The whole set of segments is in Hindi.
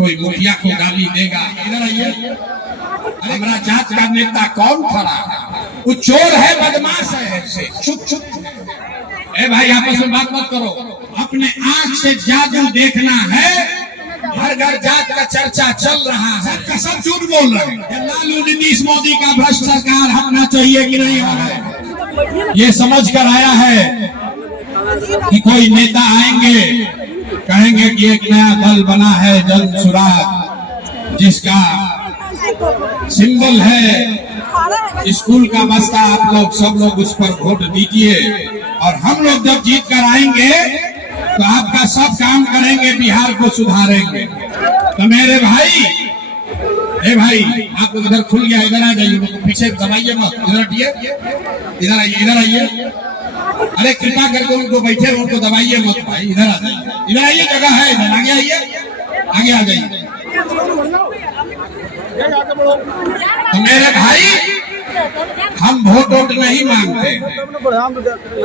कोई मुखिया को गाली देगा। इधर आइए, हमारा जात का नेता कौन खड़ा है? वो चोर है, बदमाश है। चुप चुप, ए भाई आपस में बात मत करो। अपने आंख से जादू देखना है। हर घर जात का चर्चा चल रहा है, सब झूठ बोल रहे हैं। लालू नीतीश मोदी का भ्रष्ट सरकार हटना चाहिए कि नहीं होना, ये समझ कर आया है कि कोई नेता आएंगे कहेंगे कि एक नया दल बना है जन सुराग, जिसका सिंबल है स्कूल का बस्ता। आप लोग सब लोग उस पर वोट दीजिए और हम लोग जब जीत कर आएंगे तो आपका सब काम करेंगे, बिहार को सुधारेंगे। तो मेरे भाई, ए भाई आप लोग इधर खुल गया, इधर आ जाइए, पीछे दबाइए मत, इधर हटिए, इधर आइए, इधर आइए। अरे कृपा करके उनको बैठे उनको दबाइए मत भाई, इधर आ जाइए, इधर आइए, जगह है इधर, आगे आइए, आगे आ जाइए। तो मेरे भाई हम वोट नहीं मांगते।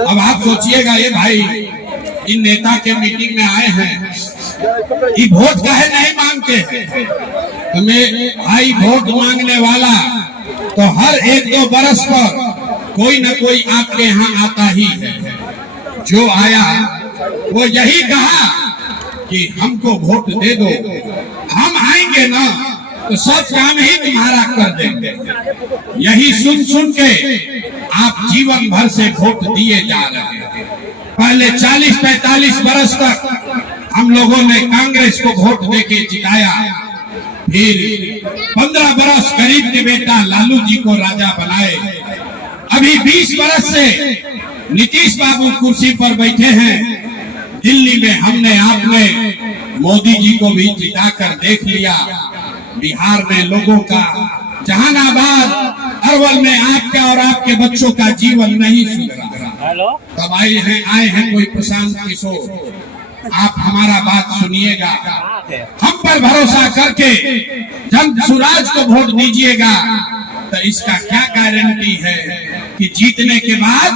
अब आप सोचिएगा ये भाई इन नेता के मीटिंग में आए हैं, ये वोट काहे नहीं मांगते? तो मैं भाई वोट मांगने वाला तो हर 1-2 बरस पर कोई न कोई आपके यहाँ आता ही है। जो आया वो यही कहा कि हमको वोट दे दो, हम आएंगे ना तो सब काम ही तुम्हारा कर देंगे। यही सुन सुन के आप जीवन भर से वोट दिए जा रहे हैं। पहले 40-45 बरस तक हम लोगों ने कांग्रेस को वोट देके जिताया, फिर 15 बरस गरीब के बेटा लालू जी को राजा बनाए। अभी 20 बरस से नीतीश बाबू कुर्सी पर बैठे हैं। दिल्ली में हमने आपने मोदी जी को भी जिताकर देख लिया। बिहार में लोगों का, जहानाबाद, अरवल में आपका और आपके बच्चों का जीवन नहीं सुधरा। तब आए हैं कोई प्रशांत किशोर, आप हमारा बात सुनिएगा, हम पर भरोसा करके जन सुराज को वोट दीजिएगा। तो इसका क्या गारंटी है कि जीतने के बाद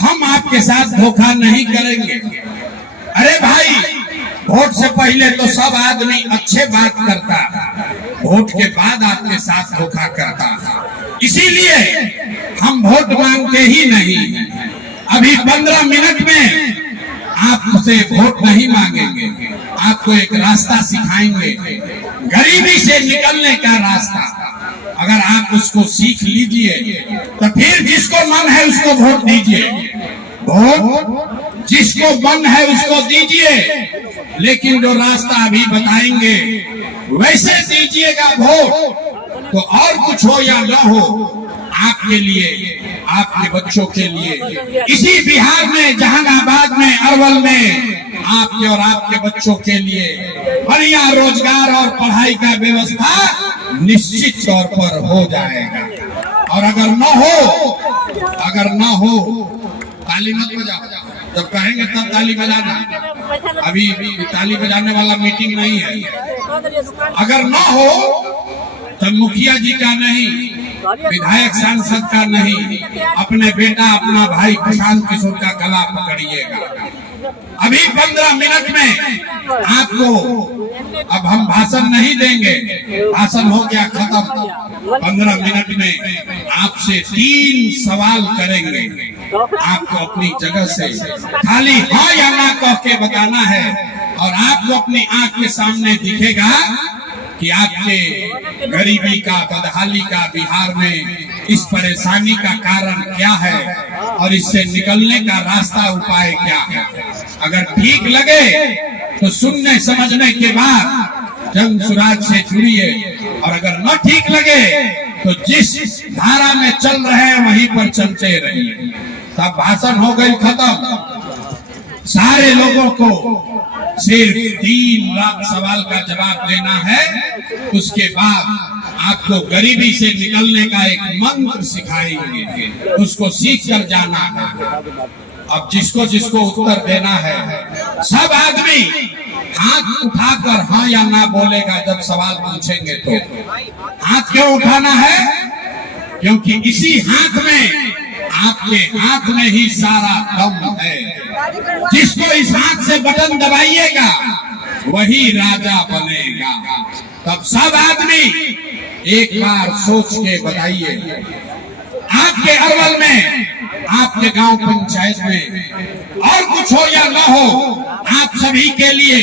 हम आपके साथ धोखा नहीं करेंगे? अरे भाई, वोट से पहले तो सब आदमी अच्छे बात करता, वोट के बाद आपके साथ धोखा करता। इसीलिए हम वोट मांगते ही नहीं। अभी 15 मिनट में आपसे वोट नहीं मांगेंगे, आपको एक रास्ता सिखाएंगे, गरीबी से निकलने का रास्ता। अगर आप उसको सीख लीजिए तो फिर जिसको मन है उसको वोट दीजिए, वोट जिसको मन है उसको दीजिए, लेकिन जो रास्ता अभी बताएंगे वैसे दीजिएगा वोट। तो और कुछ हो या न हो, आपके लिए, आपके बच्चों के लिए, इसी बिहार में, जहानाबाद में, अरवल में आपके और आपके बच्चों के लिए बढ़िया रोजगार और पढ़ाई का व्यवस्था निश्चित तौर पर हो जाएगा। और अगर न हो ताली मत बजाओ, जब कहेंगे तब ताली बजाना। अभी ताली बजाने वाला मीटिंग नहीं है। अगर न हो तो मुखिया जी का नहीं, विधायक सांसद का नहीं, अपने बेटा, अपना भाई प्रशांत किशोर का गला पकड़िएगा। अभी 15 मिनट में आपको, अब हम भाषण नहीं देंगे, भाषण हो गया खत्म। 15 मिनट में आपसे 3 सवाल करेंगे। आपको अपनी जगह से खाली हाँ या ना कह के बताना है, और आपको अपनी आंख के सामने दिखेगा कि आपके गरीबी का, बदहाली का, बिहार में इस परेशानी का कारण क्या है और इससे निकलने का रास्ता, उपाय क्या है। अगर ठीक लगे तो सुनने समझने के बाद जन सुराज से जुड़िए, और अगर न ठीक लगे तो जिस धारा में चल रहे हैं वहीं पर चलते रहिए। तब भाषण हो गई खत्म। सारे लोगों को सिर्फ 3 लाख सवाल का जवाब देना है। उसके बाद आपको गरीबी से निकलने का एक मंत्र सिखाएंगे, उसको सीख कर जाना है। अब जिसको जिसको उत्तर देना है, सब आदमी हाथ उठाकर हाँ या ना बोलेगा जब सवाल पूछेंगे। तो हाथ क्यों उठाना है? क्योंकि इसी हाथ में, आपके हाथ में ही सारा दम है। जिसको इस हाथ से बटन दबाइएगा वही राजा बनेगा। तब सब आदमी एक बार सोच के बताइए, आपके अरवल में, आपके गांव पंचायत में और कुछ हो या ना हो, आप सभी के लिए,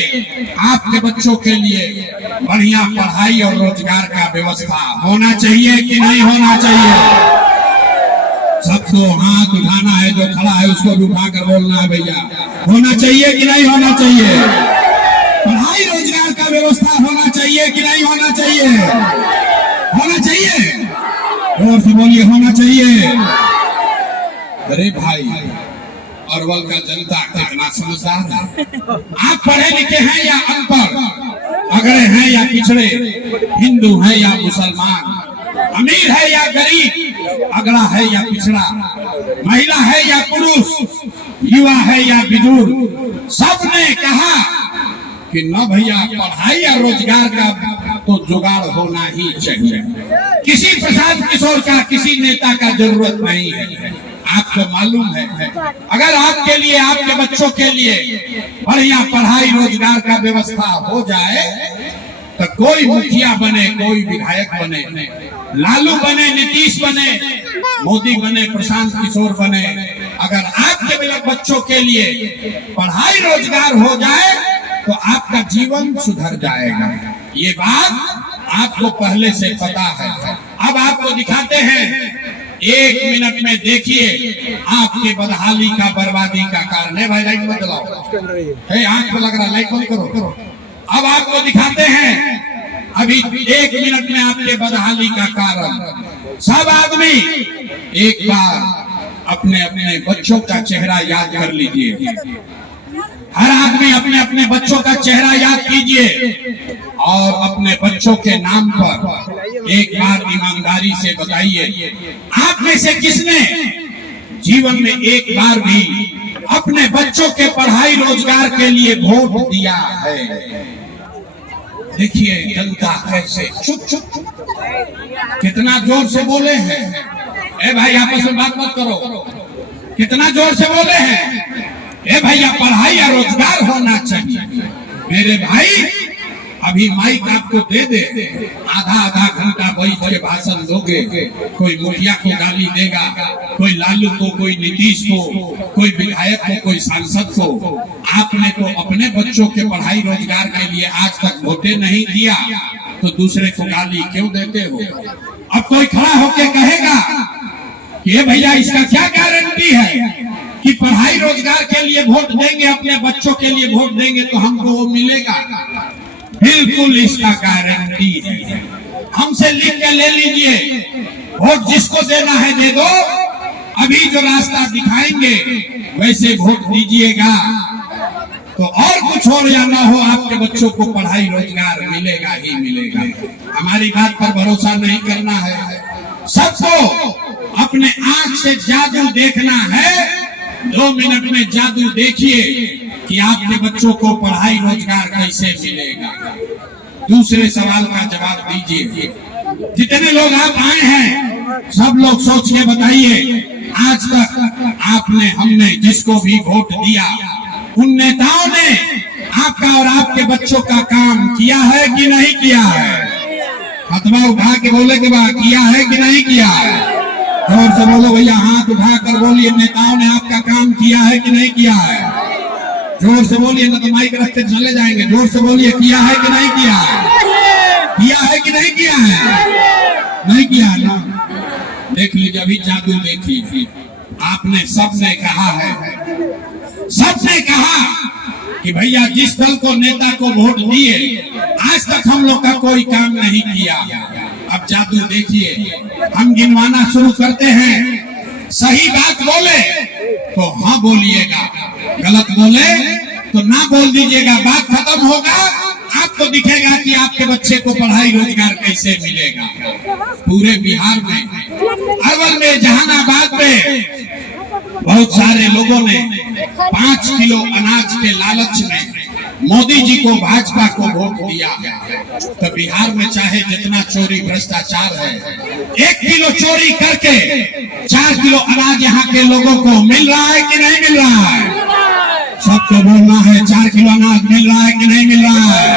आपके बच्चों के लिए बढ़िया पढ़ाई और रोजगार का व्यवस्था होना चाहिए कि नहीं होना चाहिए? सबको हाथ उठाना है, जो खड़ा है उसको भी उठाकर बोलना है भैया, होना चाहिए कि नहीं होना चाहिए? पढ़ाई रोजगार का व्यवस्था होना चाहिए कि नहीं होना चाहिए? होना चाहिए, और से बोलिए होना चाहिए। अरे भाई, अरवल का जनता कितना समझदार है। आप पढ़े लिखे हैं या अनपढ़, अगड़े हैं या पिछड़े, हिंदू हैं या मुसलमान, अमीर है या गरीब, अगड़ा है या पिछड़ा, महिला है या पुरुष, युवा है या बुजुर्ग, सबने कहा कि न भैया पढ़ाई या रोजगार का तो जुगाड़ होना ही चाहिए। किसी प्रशांत किशोर का, किसी नेता का जरूरत नहीं है। आपको मालूम है, अगर आपके लिए, आपके बच्चों के लिए बढ़िया पढ़ाई रोजगार का व्यवस्था हो जाए तो कोई मुखिया बने, कोई विधायक बने, लालू बने, नीतीश बने, मोदी बने, प्रशांत किशोर बने, अगर आपके बच्चों के लिए पढ़ाई रोजगार हो जाए तो आपका जीवन सुधर जाएगा। ये बात आपको पहले से पता है। अब आपको दिखाते हैं, 1 मिनट में देखिए आपके बदहाली का, बर्बादी का कारण है। भाई लाइट मत जलाओ, आंख में लग रहा, लाइट बंद करो। अब आपको दिखाते हैं अभी 1 मिनट में आपके बदहाली का कारण। सब आदमी एक बार अपने अपने बच्चों का चेहरा याद कर लीजिए। हर आदमी अपने अपने बच्चों का चेहरा याद कीजिए और अपने बच्चों के नाम पर एक बार ईमानदारी से बताइए, आप में से किसने जीवन में एक बार भी अपने बच्चों के पढ़ाई रोजगार के लिए वोट दिया है? देखिए जनता कैसे चुप चुप, कितना जोर से बोले हैं। ए भाई आपस में बात मत करो, कितना जोर से बोले हैं। ए भैया पढ़ाई या रोजगार होना चाहिए। मेरे भाई अभी माइक आपको दे दे, आधा घंटा बैठ के भाषण दोगे, कोई मुखिया को गाली देगा, कोई लालू को, कोई नीतीश को, कोई विधायक को, कोई सांसद को। आपने तो अपने बच्चों के पढ़ाई रोजगार के लिए आज तक वोटे नहीं दिया, तो दूसरे को गाली क्यों देते हो? अब कोई खड़ा होके कहेगा कि भैया इसका क्या गारंटी है कि पढ़ाई रोजगार के लिए वोट देंगे, अपने बच्चों के लिए वोट देंगे तो हमको वो मिलेगा? बिल्कुल इसका गारंटी है। हमसे लिख के ले लीजिए, वोट जिसको देना है दे दो, अभी जो रास्ता दिखाएंगे वैसे वोट दीजिएगा, तो और कुछ हो या ना हो आपके बच्चों को पढ़ाई रोजगार मिलेगा ही मिलेगा। हमारी बात पर भरोसा नहीं करना है, सबको अपने आंख से जादू देखना है। 2 मिनट में जादू देखिए कि आपके बच्चों को पढ़ाई रोजगार कैसे मिलेगा। दूसरे सवाल का जवाब दीजिए। जितने लोग आप आए हैं सब लोग सोच के बताइए, आज तक आपने, हमने जिसको भी वोट दिया, उन नेताओं ने आपका और आपके बच्चों का काम किया है कि नहीं किया है? हथवा उठा के बोले के बाद किया है कि नहीं किया है? जोर से बोलो भैया, हाथ उठा कर बोलिए, नेताओं ने आपका काम किया है कि नहीं किया है? जोर से बोलिए, ना तो माइक रखते चले जाएंगे। जोर से बोलिए, किया है कि नहीं किया है? किया है कि नहीं किया है? नहीं किया ना? देख लीजिए, अभी जादू देखिए। आपने, सबने कहा है, सबने कहा कि भैया जिस दल को, नेता को वोट दिए, आज तक हम लोग का कोई काम नहीं किया। अब जादू देखिए, हम गिनवाना शुरू करते हैं। सही बात बोले तो हाँ बोलिएगा, गलत बोले तो ना बोल दीजिएगा। बात खत्म होगा, आपको दिखेगा कि आपके बच्चे को पढ़ाई रोजगार कैसे मिलेगा। पूरे बिहार में, अरवल में, जहानाबाद में बहुत सारे लोगों ने 5 किलो अनाज के लालच में मोदी जी को, भाजपा को वोट दिया है। तो बिहार में चाहे जितना चोरी भ्रष्टाचार है, 1 किलो चोरी करके 4 किलो अनाज यहाँ के लोगों को मिल रहा है कि नहीं मिल रहा है? सबको बोलना है, 4 किलो अनाज मिल रहा है कि नहीं मिल रहा है?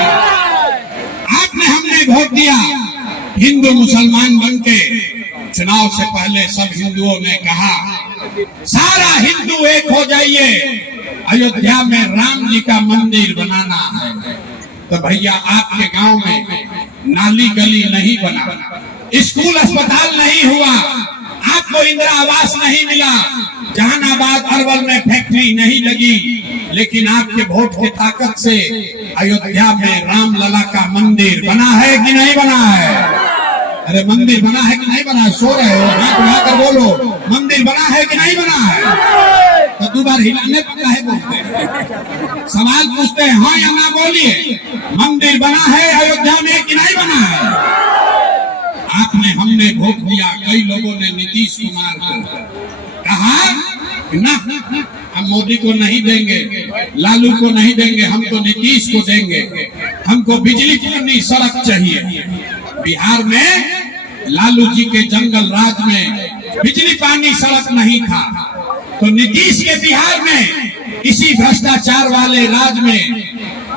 आपने, हमने हमने वोट दिया। हिंदू मुसलमान बनके चुनाव से पहले सब हिंदुओं ने कहा सारा हिंदू एक हो जाइए, अयोध्या में राम जी का मंदिर बनाना है। तो भैया आपके गांव में नाली गली नहीं बना, स्कूल अस्पताल नहीं हुआ, आपको इंदिरा आवास नहीं मिला, जहानाबाद अरवल में फैक्ट्री नहीं लगी, लेकिन आपके वोट की ताकत से अयोध्या में राम लला का मंदिर बना है कि नहीं बना है? अरे मंदिर बना है कि नहीं बना है? सो रहे हो, हाथ उठाकर बोलो, मंदिर बना है कि नहीं बना है? तो दो बार हिलाने पड़ता है, बोलते सवाल पूछते हैं हाँ या ना बोलिए, मंदिर बना है अयोध्या में कि नहीं बना है? आपने हमने वोट दिया, कई लोगों ने नीतीश कुमार को कहा ना हम मोदी को नहीं देंगे, लालू को नहीं देंगे, हमको नीतीश को देंगे, हमको बिजली पानी सड़क चाहिए। बिहार में लालू जी के जंगल राज में बिजली पानी सड़क नहीं था, तो नीतीश के बिहार में इसी भ्रष्टाचार वाले राज में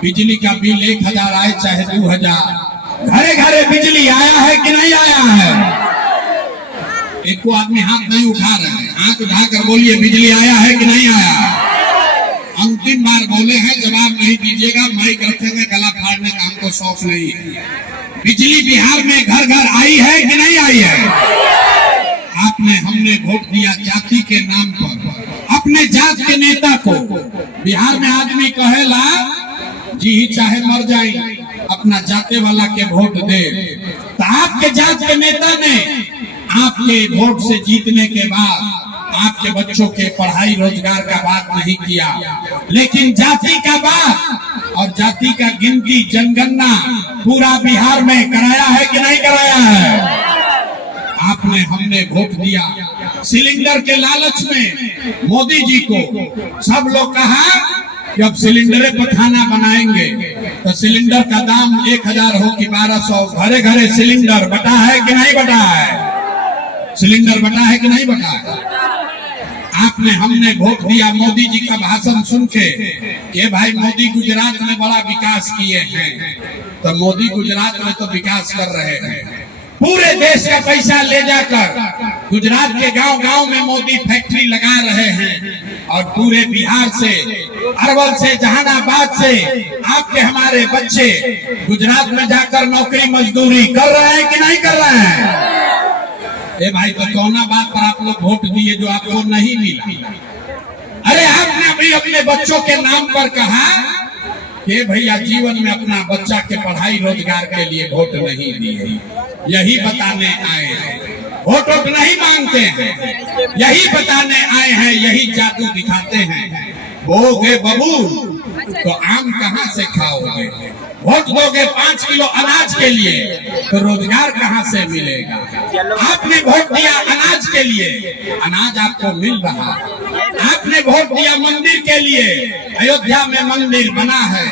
बिजली का बिल 1000 आए चाहे 2000, घरे घरे बिजली आया है कि नहीं आया है? एक को आदमी हाथ नहीं उठा रहे हैं, हाथ उठाकर बोलिए बिजली आया है कि नहीं आया? अंतिम बार बोले हैं, जवाब नहीं दीजिएगा, माइक रखेंगे, गला फाड़ने का हमको शौक नहीं है। बिजली बिहार में घर घर आई है कि नहीं आई है? आपने हमने वोट दिया जाति के नाम पर, अपने जात के नेता को। बिहार में आदमी कहेला जी चाहे मर जाए अपना जाते वाला के वोट दे, तो आपके जात के नेता ने आपके वोट से जीतने के बाद आपके बच्चों के पढ़ाई रोजगार का बात नहीं किया, लेकिन जाति का बात और जाति का गिनती जनगणना पूरा बिहार में कराया है कि नहीं कराया है? आपने हमने वोट दिया। सिलेंडर के लालच में मोदी जी को सब लोग कहा कि अब सिलेंडर पर खाना बनाएंगे, तो सिलेंडर का दाम 1000 हो कि 1200, घरे घरे सिलेंडर बटा है कि नहीं बटा है? सिलेंडर बटा है कि नहीं बटा है? आपने हमने वोट दिया। मोदी जी का भाषण सुन के ये भाई मोदी गुजरात में बड़ा विकास किए हैं, तो मोदी गुजरात में तो विकास कर रहे हैं, पूरे देश का पैसा ले जाकर गुजरात के गांव गांव में मोदी फैक्ट्री लगा रहे हैं, और पूरे बिहार से, अरवल से, जहानाबाद से आपके हमारे बच्चे गुजरात में जाकर नौकरी मजदूरी कर रहे हैं कि नहीं कर रहे हैं? ए भाई, तो कौना बात पर आप लोग वोट दिए जो आपको नहीं मिला? अरे आपने अभी अपने बच्चों के नाम पर कहा कि भैया जीवन में अपना बच्चा के पढ़ाई रोजगार के लिए वोट नहीं दिए, यही बताने आए हैं। वोट नहीं मांगते हैं, यही बताने आए हैं, यही जादू दिखाते हैं। बोगे बबूल तो आम कहाँ से खाओगे? वोट दोगे 5 किलो अनाज के लिए, तो रोजगार कहाँ से मिलेगा? आपने वोट दिया अनाज के लिए, अनाज आपको मिल रहा है। आपने वोट दिया मंदिर के लिए, अयोध्या में मंदिर बना है।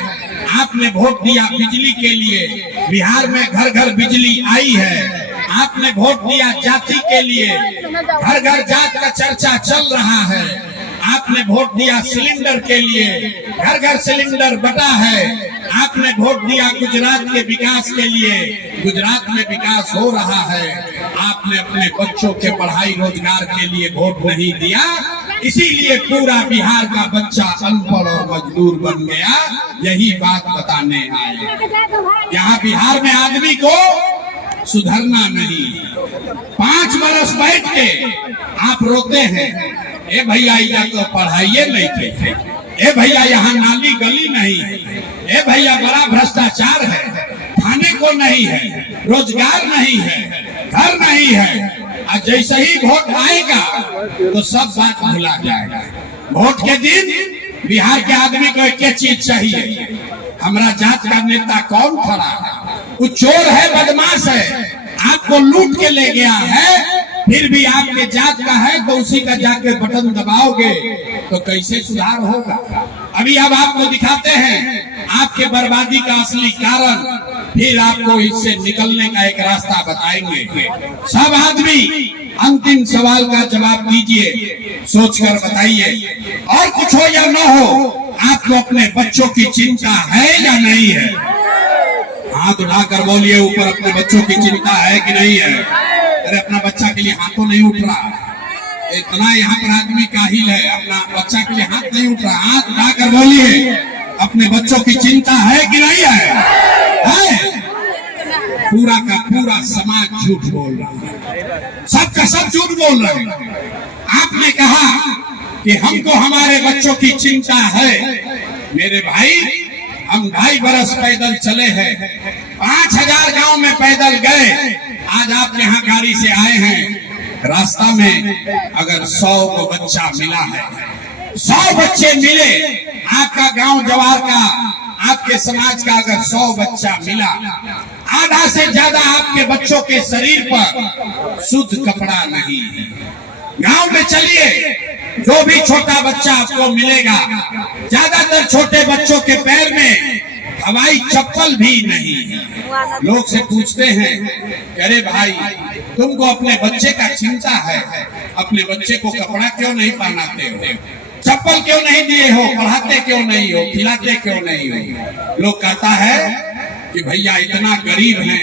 आपने वोट दिया बिजली के लिए, बिहार में घर घर बिजली आई है। आपने वोट दिया जाति के लिए, घर घर जात का चर्चा चल रहा है। आपने वोट दिया सिलेंडर के लिए, घर घर सिलेंडर बटा है। आपने वोट दिया गुजरात के विकास के लिए, गुजरात में विकास हो रहा है। आपने अपने बच्चों के पढ़ाई रोजगार के लिए वोट नहीं दिया, इसीलिए पूरा बिहार का बच्चा अनपढ़ और मजदूर बन गया। यही बात बताने आए। यहाँ बिहार में आदमी को सुधरना नहीं। 5 बरस बैठ के आप रोते हैं, ए भैया या तो पढ़ाइए नहीं थे, ए भैया यहाँ नाली गली नहीं है, ए भैया बड़ा भ्रष्टाचार है, खाने को नहीं है, रोजगार नहीं है, घर नहीं है। और जैसे ही वोट आएगा तो सब बात भुला जाएगा। वोट के दिन बिहार के आदमी को एक चीज चाहिए, हमारा जात का नेता कौन खड़ा है? वो चोर है, बदमाश है, आपको लूट के ले गया है, फिर भी आपके जात का है तो उसी का जाके बटन दबाओगे तो कैसे सुधार होगा? अभी अब आपको दिखाते हैं आपके बर्बादी का असली कारण, फिर आपको इससे निकलने का एक रास्ता बताएंगे। सब आदमी अंतिम सवाल का जवाब दीजिए, सोचकर बताइए। और कुछ हो या न हो, आपको अपने बच्चों की चिंता है या नहीं है? हाथ उठाकर बोलिए, ऊपर अपने बच्चों की चिंता है कि नहीं है? अरे अपना बच्चा के लिए हाथों नहीं उठ रहा, इतना यहाँ पर आदमी काहिल है, अपना बच्चा के लिए हाथ नहीं उठ रहा। हाथ उठाकर बोलिए, अपने बच्चों की चिंता है कि नहीं है? पूरा का पूरा समाज झूठ बोल रहा है, सबका सब झूठ बोल रहे हैं। आपने कहा कि हमको हमारे बच्चों की चिंता है। मेरे भाई, हम 2.5 बरस पैदल चले हैं, 5000 गांव में पैदल गए। आज आप यहाँ गाड़ी से आए हैं, रास्ता में अगर 100 को बच्चा मिला है, 100 बच्चे मिले, आपका गांव जवार का, आपके समाज का अगर 100 बच्चा मिला, आधा से ज्यादा आपके बच्चों के शरीर पर शुद्ध कपड़ा नहीं है। गांव में चलिए, जो भी छोटा बच्चा आपको मिलेगा, ज्यादातर छोटे बच्चों के पैर में हवाई चप्पल भी नहीं है। लोग से पूछते हैं, अरे भाई तुमको अपने बच्चे का चिंता है, अपने बच्चे को कपड़ा क्यों नहीं पहनाते हो, चप्पल क्यों नहीं दिए हो, पढ़ाते क्यों नहीं हो, खिलाते क्यों नहीं हो? लोग कहता है कि भैया इतना गरीब है,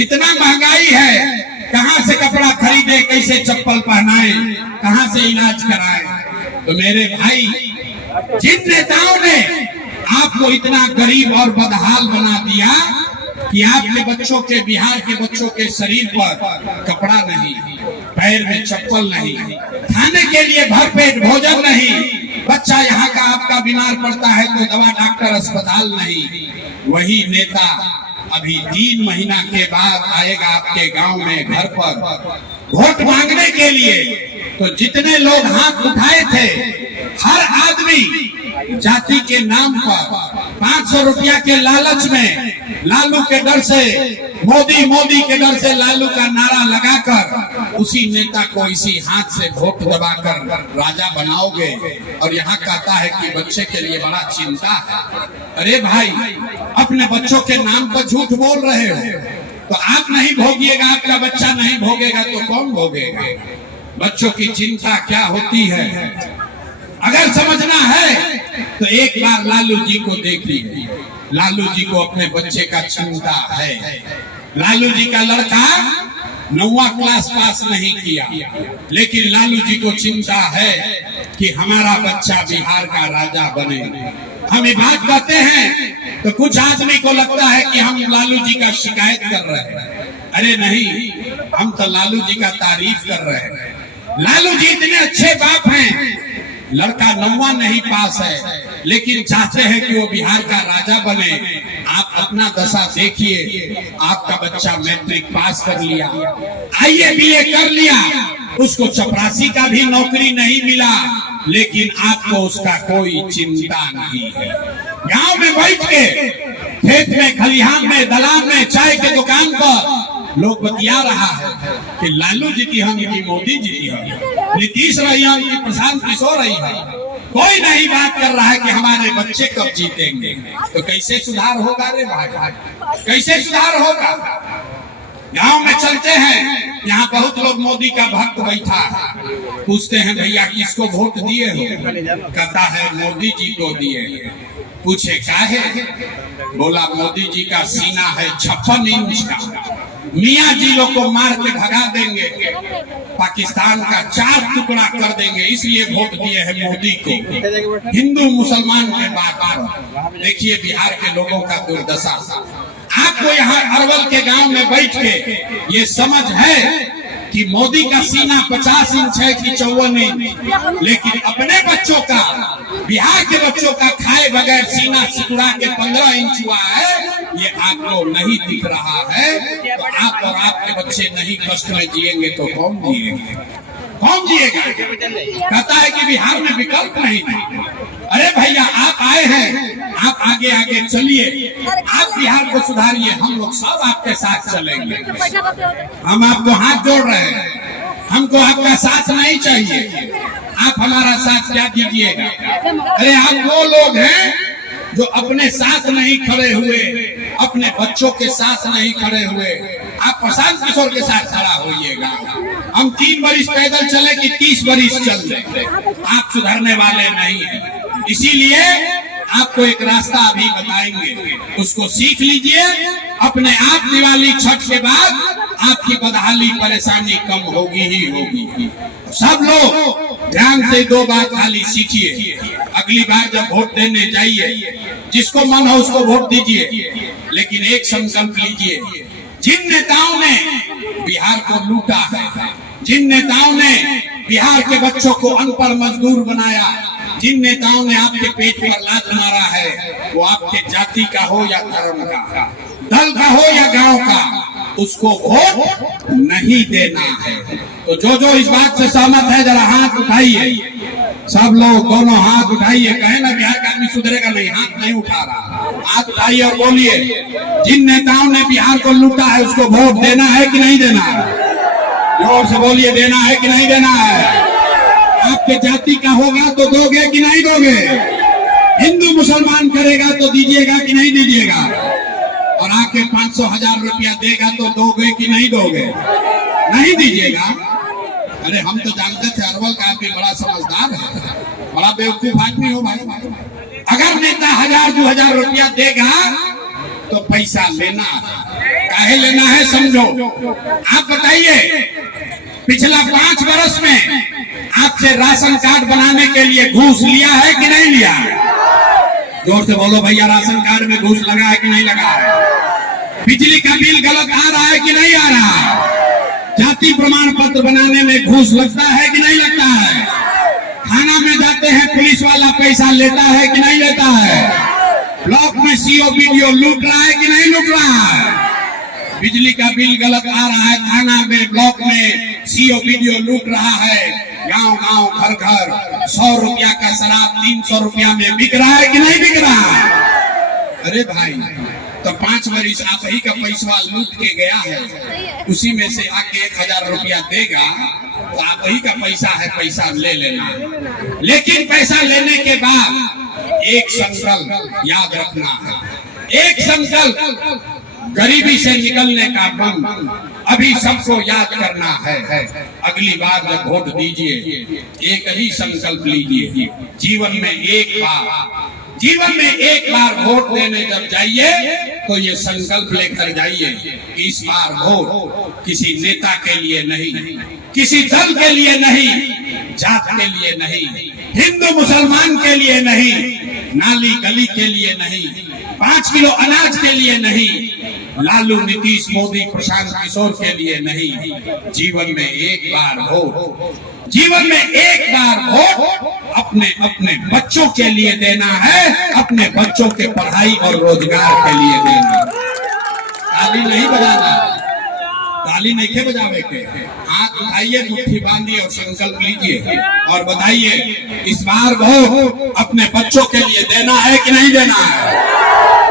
इतना महंगाई है, कहाँ से कपड़ा खरीदे, कैसे चप्पल पहनाए, कहाँ से इलाज कराए? तो मेरे भाई, जिन नेताओं ने आपको इतना गरीब और बदहाल बना दिया कि आपके बच्चों के, बिहार के बच्चों के शरीर पर कपड़ा नहीं, पैर में चप्पल नहीं, खाने के लिए भरपेट भोजन नहीं, बच्चा यहाँ का आपका बीमार पड़ता है तो दवा डॉक्टर अस्पताल नहीं, वही नेता अभी 3 महीना के बाद आएगा आपके गांव में घर पर वोट मांगने के लिए। तो जितने लोग हाथ उठाए थे, हर आदमी जाति के नाम पर 500 रुपया के लालच में, लालू के डर से, मोदी के डर से लालू का नारा लगाकर उसी नेता को इसी हाथ से वोट दबाकर राजा बनाओगे। और यहाँ कहता है कि बच्चे के लिए बड़ा चिंता है। अरे भाई, अपने बच्चों के नाम पर झूठ बोल रहे हो, तो आप नहीं भोगिएगा, आपका बच्चा नहीं भोगेगा तो कौन भोगेगा? बच्चों की चिंता क्या होती है अगर समझना है तो एक बार लालू जी को देखिए। लालू जी को अपने बच्चे का चिंता है। लालू जी का लड़का 9वां क्लास पास नहीं किया, लेकिन लालू जी को चिंता है कि हमारा बच्चा बिहार का राजा बने। हम ये बात कहते हैं तो कुछ आदमी को लगता है कि हम लालू जी का शिकायत कर रहे हैं। अरे नहीं, हम तो लालू जी का तारीफ कर रहे हैं। लालू जी इतने अच्छे बाप हैं, लड़का 9वां नहीं पास है लेकिन चाहते हैं कि वो बिहार का राजा बने। आप अपना दशा देखिए, आपका बच्चा मैट्रिक पास कर लिया, IAA BA कर लिया, उसको चपरासी का भी नौकरी नहीं मिला, लेकिन आपको उसका कोई चिंता नहीं है। गांव में बैठ के, खेत में, खलिहान में, दलान में, चाय के दुकान पर लोग बतिया रहा है कि लालू जीती हम की, मोदी जीती हम, नीतीश रही हम की, प्रशांत किशोर रही है। कोई नहीं बात कर रहा है कि हमारे बच्चे कब जीतेंगे। तो कैसे सुधार होगा रे भाई, कैसे सुधार होगा? गांव में चलते हैं, यहाँ बहुत लोग मोदी का भक्त बैठा है, पूछते हैं भैया किसको वोट दिए हो? कहता है मोदी जी को दिए। पूछे क्या है? बोला मोदी जी का सीना है 56 इंच का, मियाँ जी लोग को मार के भगा देंगे, पाकिस्तान का 4 टुकड़ा कर देंगे, इसलिए वोट दिए हैं मोदी को। हिंदू मुसलमान के बात पर देखिए बिहार के लोगों का दुर्दशा। आपको यहाँ अरवल के गांव में बैठ के ये समझ है कि मोदी का सीना 50 इंच है कि 54 इंच, लेकिन अपने बच्चों का, बिहार के बच्चों का खाए बगैर सीना सिकुड़ा के 15 इंच हुआ है, ये आपको नहीं दिख रहा है। तो आप और आपके बच्चे नहीं कष्ट में जिएंगे तो कौन जिएंगे? कौन जिएगा? कहता है कि बिहार में विकल्प नहीं था। अरे भैया, आप आए हैं, आप आगे आगे चलिए, आप बिहार को सुधारिए, हम लोग सब आपके साथ चलेंगे। हम आपको हाथ जोड़ रहे हैं, हमको आपका साथ नहीं चाहिए, आप हमारा साथ क्या दीजिएगा? अरे आप वो लोग हैं जो अपने साथ नहीं खड़े हुए, अपने बच्चों के साथ नहीं खड़े हुए, आप प्रशांत किशोर के साथ खड़ा होइएगा। हम 3 बरिस पैदल चले कि 30 बरिस चल रहे, आप सुधरने वाले नहीं हैं। इसीलिए आपको एक रास्ता अभी बताएंगे, उसको सीख लीजिए। अपने आप दिवाली छठ के बाद आपकी बदहाली परेशानी कम होगी ही होगी। सब लोग ध्यान से दो बात खाली सीखिए। अगली बार जब वोट देने जाइए, जिसको मन हो उसको वोट दीजिए, लेकिन एक संकल्प लीजिए, जिन नेताओं ने बिहार को लूटा है, जिन नेताओं ने बिहार के बच्चों को अनपढ़ मजदूर बनाया, जिन नेताओं ने आपके पेट पर लात मारा है, वो आपके जाति का हो या धर्म का, दल का हो या गांव का, उसको वोट नहीं देना है। तो जो इस बात से सहमत है जरा हाथ उठाइए। सब लोग दोनों हाथ उठाइए। कहे ना बिहार का आदमी सुधरेगा नहीं, हाथ नहीं उठा रहा। हाथ उठाइए और बोलिए, जिन नेताओं ने बिहार को लूटा है उसको वोट देना है कि नहीं देना है? जोर से बोलिए, देना है कि नहीं देना है? आपके जाति का होगा तो दोगे कि नहीं दोगे? हिंदू मुसलमान करेगा तो दीजिएगा कि नहीं दीजिएगा? और आके 500,000 रुपया देगा तो दोगे कि नहीं दोगे? नहीं दीजिएगा। अरे हम तो जानते थे अरवल का आदमी बड़ा समझदार है, बड़ा बेवकूफ आदमी हो भाई। अगर नेता 1,000-2,000 रुपया देगा तो पैसा लेना है। काहे लेना है समझो। आप बताइए, पिछला 5 वर्ष में आपसे राशन कार्ड बनाने के लिए घूस लिया है कि नहीं लिया? जोर से बोलो भैया, राशन कार्ड में घूस लगा है कि नहीं लगा है? बिजली का बिल गलत आ रहा है कि नहीं आ रहा है? जाति प्रमाण पत्र बनाने में घूस लगता है कि नहीं लगता है? थाना में जाते हैं पुलिस वाला पैसा लेता है कि नहीं लेता है? ब्लॉक में सीओ बीडीओ लूट रहा है कि नहीं लूट रहा है? बिजली का बिल गलत आ रहा है, थाना में ब्लॉक में सीओ बीडीओ लूट रहा है। गांव गांव घर घर 100 रुपया का शराब 300 रुपया में बिक रहा है कि नहीं बिक रहा है? अरे भाई, तो 5 वर्ष आप ही का पैसा लूट के गया है, उसी में से आके 1,000 रुपया देगा तो आप ही का पैसा है, पैसा ले लेना। लेकिन पैसा लेने के बाद एक संकल्प याद रखना है। एक संकल्प गरीबी से निकलने का बम अभी सबको याद करना है। अगली बार जब वोट दीजिए, एक ही संकल्प लीजिए, जीवन में एक बार वोट देने जब जाइए तो ये संकल्प लेकर जाइए कि इस बार वोट किसी नेता के लिए नहीं, किसी दल के लिए नहीं, जात के लिए नहीं, हिंदू मुसलमान के लिए नहीं, नाली गली के लिए नहीं, 5 किलो अनाज के लिए नहीं, लालू नीतीश मोदी प्रशांत किशोर के लिए नहीं। जीवन में एक बार वोट, जीवन में एक बार वोट अपने अपने बच्चों के लिए देना है, अपने बच्चों के पढ़ाई और रोजगार के लिए देना। ताली नहीं बजाना, ताली नहीं के बजावे के। हाथ उठाइए, मुट्ठी बांधिए और संकल्प लीजिए और बताइए, इस बार वोट अपने बच्चों के लिए देना है कि नहीं देना है?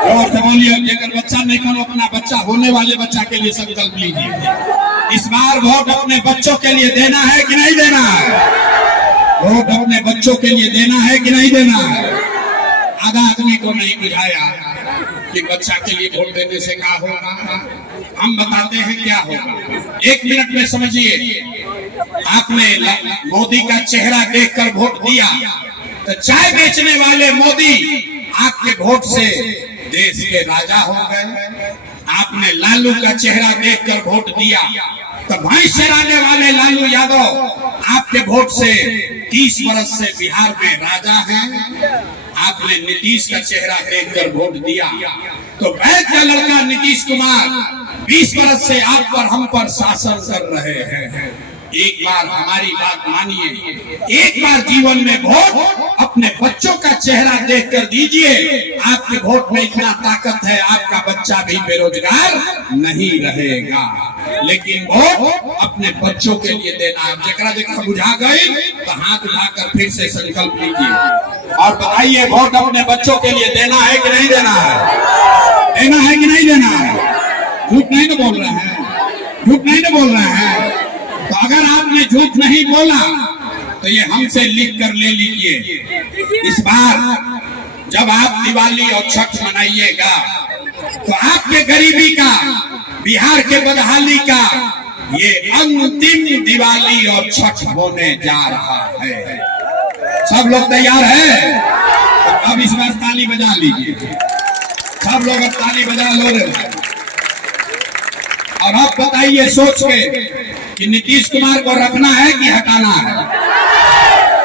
और से बोलिए, अगर बच्चा नहीं करो, अपना बच्चा होने वाले बच्चा के लिए संकल्प लीजिए। इस बार वोट अपने बच्चों के लिए देना है कि नहीं देना है? वोट अपने बच्चों के लिए देना है कि नहीं देना है? आधा आदमी को नहीं बुझाया कि बच्चा के लिए वोट देने से क्या होगा। हम बताते हैं क्या होगा। 1 मिनट में समझिए। आपने मोदी का चेहरा देखकर वोट दिया तो चाय बेचने वाले मोदी आपके वोट से देश के राजा हो गए। आपने लालू का चेहरा देखकर वोट दिया तो भैंस चराने वाले लालू यादव आपके वोट से 30 वर्ष से बिहार में राजा हैं। आपने नीतीश का चेहरा देखकर वोट दिया तो वैद्य का लड़का नीतीश कुमार 20 वर्ष से आप पर हम पर शासन कर रहे हैं। एक बार हमारी बात मानिए, एक बार जीवन में वोट अपने बच्चों का चेहरा देखकर दीजिए। आपके वोट में इतना ताकत है, आपका बच्चा भी बेरोजगार नहीं रहेगा। लेकिन वोट अपने बच्चों के लिए देना है। जकरा जकरा बुझा गए तो हाथ उठाकर फिर से संकल्प लीजिए और बताइए, वोट अपने बच्चों के लिए देना है कि नहीं देना है? देना है कि नहीं देना है? झूठ नहीं ना बोल रहे हैं, झूठ नहीं ना बोल रहे हैं। तो अगर आपने झूठ नहीं बोला तो ये हमसे लिख कर ले लीजिए। इस बार जब आप दिवाली और छठ मनाइएगा तो आपके गरीबी का, बिहार के बदहाली का ये अंतिम दिवाली और छठ होने जा रहा है। सब लोग तैयार हैं? अब इस बार ताली बजा लीजिए, सब लोग अब ताली बजा लो रे। और अब बताइए सोच के कि नीतीश कुमार को रखना है कि हटाना है?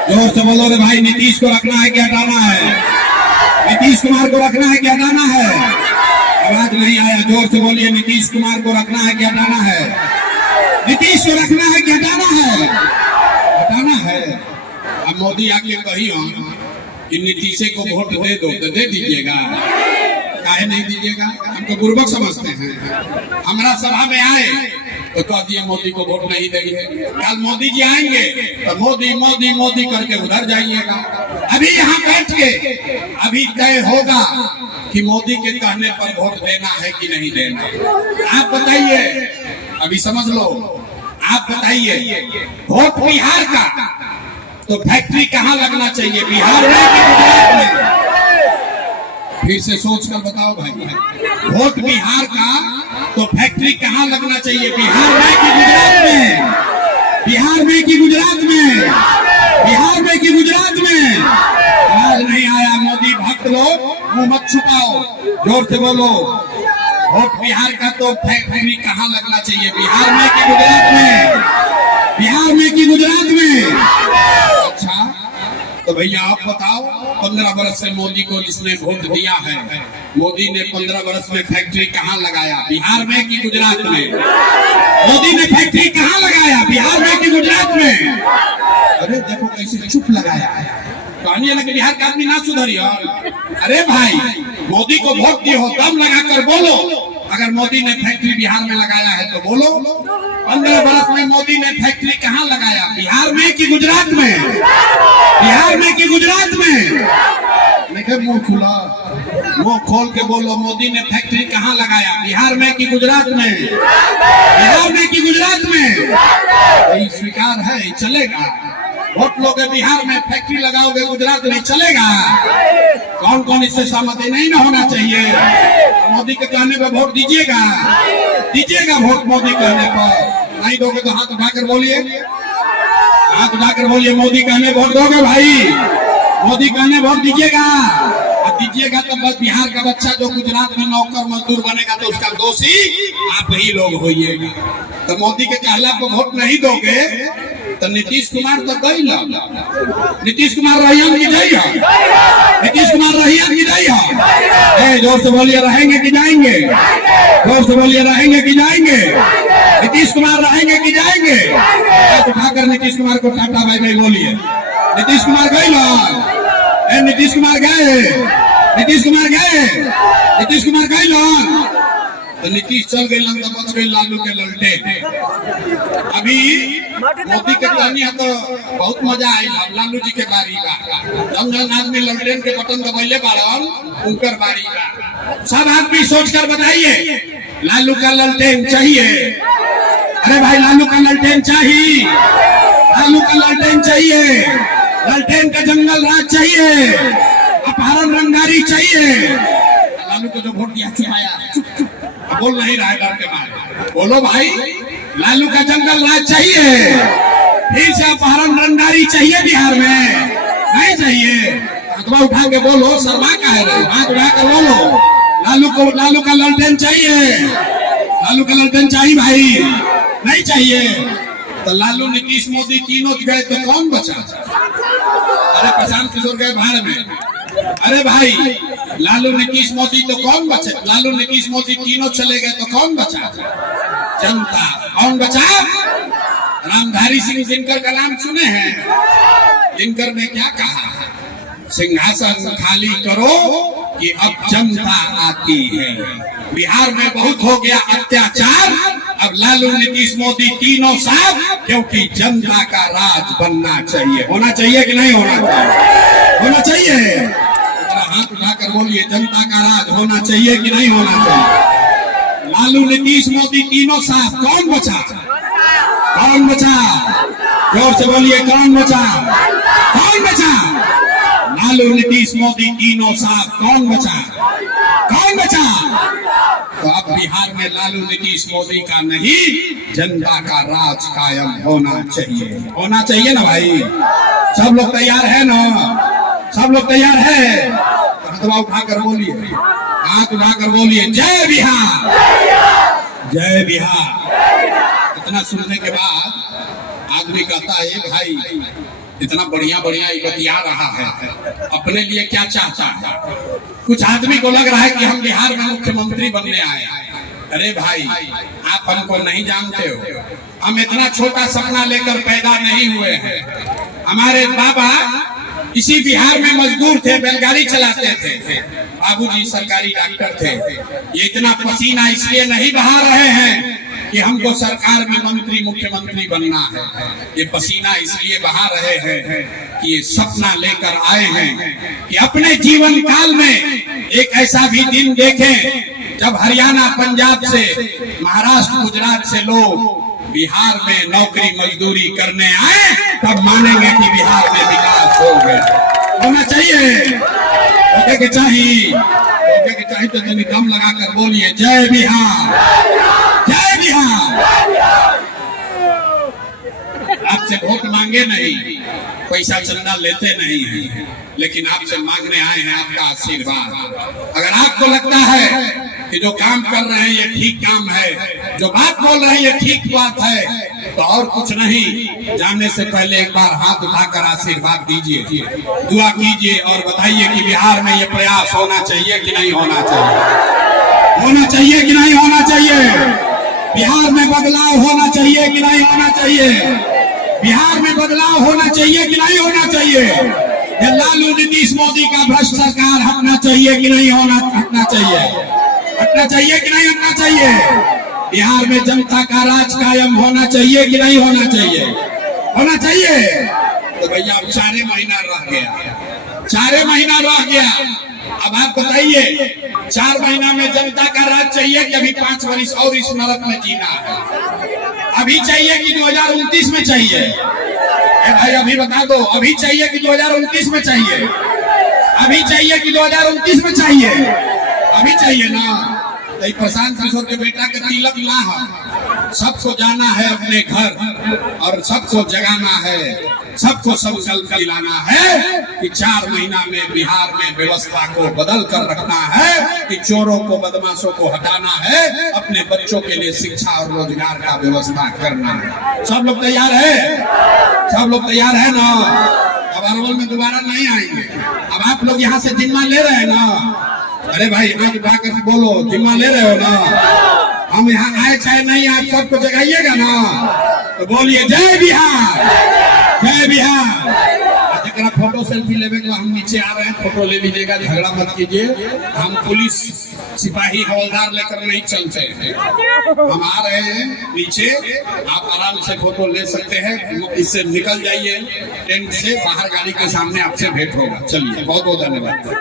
जोर से बोलो रे भाई, नीतीश को रखना है कि हटाना है? नीतीश कुमार को रखना है कि हटाना है? आवाज नहीं आया, जोर से बोलिए, नीतीश कुमार को रखना है कि हटाना है? नीतीश को रखना है कि हटाना है? हटाना है। अब मोदी आके कही हो कि नीतीश को वोट दे दो तो दे दीजिएगा, काहे नहीं दीजिएगा? हमको बुर्बक समझते हैं। हमारा सभा में आए तो कह दिए मोदी को वोट नहीं देंगे, कल मोदी जी आएंगे तो मोदी मोदी मोदी करके उधर जाइएगा। अभी यहाँ बैठ के अभी तय होगा कि मोदी के कहने पर वोट देना है कि नहीं देना। आप बताइए, अभी समझ लो, आप बताइए, वोट बिहार का तो फैक्ट्री कहाँ लगना चाहिए, बिहार में कि गुजरात में? फिर से सोच कर बताओ भाई, वोट बिहार का तो फैक्ट्री कहाँ लगना चाहिए, बिहार में कि गुजरात में? बिहार में कि गुजरात में? बिहार में कि गुजरात में? आज नहीं आया, मोदी भक्त लोग मुंह मत छुपाओ, जोर से बोलो। वोट बिहार का तो फैक्ट्री कहाँ लगना चाहिए, बिहार में कि गुजरात में? बिहार में कि गुजरात में? अच्छा तो भैया आप बताओ, 15 वर्ष से मोदी को जिसने वोट दिया है, मोदी ने 15 वर्ष में फैक्ट्री कहाँ लगाया, बिहार में कि गुजरात में? मोदी ने फैक्ट्री कहाँ लगाया, बिहार में कि गुजरात में? अरे देखो कैसे चुप लगाया है, कहने लगे बिहार का आदमी ना सुधरियो। अरे भाई, मोदी को वोट दिए हो तब लगा कर बोलो। अगर मोदी ने फैक्ट्री बिहार में लगाया है तो बोलो। 15 वर्ष में मोदी ने फैक्ट्री कहाँ लगाया, बिहार में कि गुजरात में? बिहार में कि गुजरात में? देखिए मुंह खुला, मुंह खोल के बोलो, मोदी ने फैक्ट्री कहाँ लगाया, बिहार में कि गुजरात में? बिहार में कि गुजरात में? यही स्वीकार है, चलेगा? वोट लोगे बिहार में, फैक्ट्री लगाओगे गुजरात में, चलेगा? कौन कौन इससे सहमति नहीं ना होना चाहिए? मोदी के कहने पर वोट दीजिएगा? दीजिएगा वोट मोदी कहने पर? नहीं दोगे तो हाथ उठाकर बोलिए, हाथ उठाकर बोलिए, मोदी कहने वोट दोगे भाई? मोदी कहने वोट दीजिएगा? दीजिएगा तो बस बिहार का बच्चा जो गुजरात में नौकर मजदूर बनेगा तो उसका दोषी आप ही लोग होइएगा। तो मोदी के कहला को वोट नहीं दोगे तो नीतीश कुमार तो गई ला, नीतीश कुमार रहियन की जाइए, नीतीश कुमार रहियन की जाइए। जोर से बोलिए, रहेंगे कि जाएंगे? जोर से बोलिए, रहेंगे कि जाएंगे? नीतीश कुमार रहेंगे कि जाएंगे? हाथ उठाकर नीतीश कुमार को टाटा बाय बाय बोलिए। नीतीश कुमार गई ला, नीतीश कुमार गए, नीतीश कुमार गए, नीतीश कुमार गए ला। तो नीतीश चल गए, तो बच गए लालू के ललटे। अभी मोदी के कहनी है तो बहुत मजा आई, लालू जी के बारी का जन आदमी ललटेन के बटन दबाइले बाड़न, उनकर बारी का। सब आदमी सोच कर बताइए, लालू का ललटेन चाहिए? अरे भाई, लालू का ललटेन चाहिए, लालू का ललटेन चाहिए, ललटेन का जंगल राज चाहिए, अपहरण रंगारी चाहिए। लालू को जो वोट दिया चुपाया, बोल नहीं रहा है डर के मारे, बोलो भाई, लालू का जंगल राज चाहिए? फिर से अपहरण रंगारी चाहिए बिहार में? नहीं चाहिए? अखबार उठा के बोलो, शर्मा का है, हाथ उठा कर बोलो, लालू का ललटेन चाहिए, लालू का ललटेन चाहिए भाई? नहीं चाहिए? तो लालू नीतीश मोदी तीनों गए तो कौन बचा? अरे प्रशांत किशोर गए भाड़ में। अरे भाई, लालू नीतीश मोदी तो कौन बचे? लालू नीतीश मोदी तीनों चले गए तो कौन बचा? जनता। कौन बचा? रामधारी सिंह दिनकर का नाम सुने हैं? दिनकर ने क्या कहा? सिंहासन खाली करो कि अब जनता आती है। बिहार में बहुत हो गया अत्याचार, अब लालू नीतीश मोदी तीनों साथ, क्योंकि जनता का राज बनना चाहिए। होना चाहिए कि नहीं होना चाहिए? होना चाहिए। हाथ उठाकर बोलिए, जनता का राज होना चाहिए कि नहीं होना चाहिए? लालू नीतीश मोदी तीनों साथ, कौन बचा? कौन बचा? जोर से बोलिए, कौन बचा? कौन बचा? लालू नीतीश मोदी तीनों साथ, कौन बचा? कौन बचा? तो अब बिहार में लालू नीतीश मोदी का नहीं, जनता का राज कायम होना चाहिए। होना चाहिए ना भाई? सब लोग तैयार है ना? सब लोग तैयार है? हाथ उठाकर बोलिए, हाथ उठाकर बोलिए, जय बिहार, जय बिहार। इतना सुनने के बाद आदमी कहता है, ये भाई इतना बढ़िया बढ़िया बतिया रहा है, अपने लिए क्या चाहता है? कुछ आदमी को लग रहा है कि हम बिहार में मुख्यमंत्री बनने आए हैं। अरे भाई, आप हमको नहीं जानते हो, हम इतना छोटा सपना लेकर पैदा नहीं हुए हैं। हमारे बाबा इसी बिहार में मजदूर थे, बैलगाड़ी चलाते थे, बाबूजी सरकारी डॉक्टर थे। ये इतना पसीना इसलिए नहीं बहा रहे हैं कि हमको सरकार में मंत्री मुख्यमंत्री बनना है। ये पसीना इसलिए बहा रहे हैं कि ये सपना लेकर आए हैं कि अपने जीवन काल में एक ऐसा भी दिन देखें जब हरियाणा, पंजाब से, महाराष्ट्र, गुजरात से लोग बिहार में नौकरी मजदूरी करने आए, तब मानेंगे कि बिहार में विकास हो गया। होना चाहिए, होने के चाहिए, होने के चाहिए। तो दम लगाकर बोलिए, जय बिहार, जय बिहार। आपसे वोट मांगे नहीं, पैसा चंदा लेते नहीं हैं, लेकिन आपसे मांगने आए हैं आपका आशीर्वाद। अगर आपको लगता है कि जो काम कर रहे हैं ये ठीक काम है, जो बात बोल रहे हैं ये ठीक बात है, तो और कुछ नहीं, जाने से पहले एक बार हाथ उठाकर आशीर्वाद दीजिए, दुआ कीजिए और बताइए कि बिहार में ये प्रयास होना चाहिए कि नहीं होना चाहिए, होना चाहिए कि नहीं होना चाहिए, बिहार में बदलाव होना चाहिए कि नहीं होना चाहिए, बिहार में बदलाव होना चाहिए कि नहीं होना चाहिए। ये लालू नीतीश मोदी का भ्रष्ट सरकार हटना चाहिए कि नहीं हटना चाहिए, हटना चाहिए कि नहीं हटना चाहिए। बिहार में जनता का राज कायम होना चाहिए कि नहीं होना चाहिए, होना चाहिए। तो भैया अब 4 महीना रह गया, 4 महीना रह गया। अब आप बताइए, 4 महीना में जनता का राज चाहिए कि अभी 5 वर्ष और इस नरक में जीना है? अभी चाहिए कि 2029 में चाहिए? भाई अभी बता दो, अभी चाहिए कि 2029 में चाहिए? अभी चाहिए कि 2029 में चाहिए? अभी चाहिए ना। तो प्रशांत किशोर के बेटा के तिलक ना है, सबको जाना है अपने घर और सबको जगाना है, सबको संकल्प दिलाना है कि 4 महीना में बिहार में व्यवस्था को बदल कर रखना है, कि चोरों को, बदमाशों को हटाना है, अपने बच्चों के लिए शिक्षा और रोजगार का व्यवस्था करना है। सब लोग तैयार है? सब लोग तैयार है ना? अब अरवल में दोबारा नहीं आएंगे। अब आप लोग यहाँ से जिम्मा ले रहे हैं ना? अरे भाई हाथ उठाकर बोलो, जिम्मा ले रहे हो ना? हम यहाँ आए चाहे नहीं, आप सबको जगाइएगा ना? तो बोलिए, जय बिहार, जय बिहार। जरा फोटो सेल्फी लेवे तो हम नीचे आ रहे हैं, फोटो ले लीजिएगा, झगड़ा मत कीजिए। हम पुलिस सिपाही हवलदार लेकर नहीं चलते हैं, हम आ रहे हैं नीचे, आप आराम से फोटो ले सकते हैं। इससे निकल जाइए टेंट से बाहर, गाड़ी के सामने आपसे भेंट होगा। चलिए, बहुत बहुत धन्यवाद।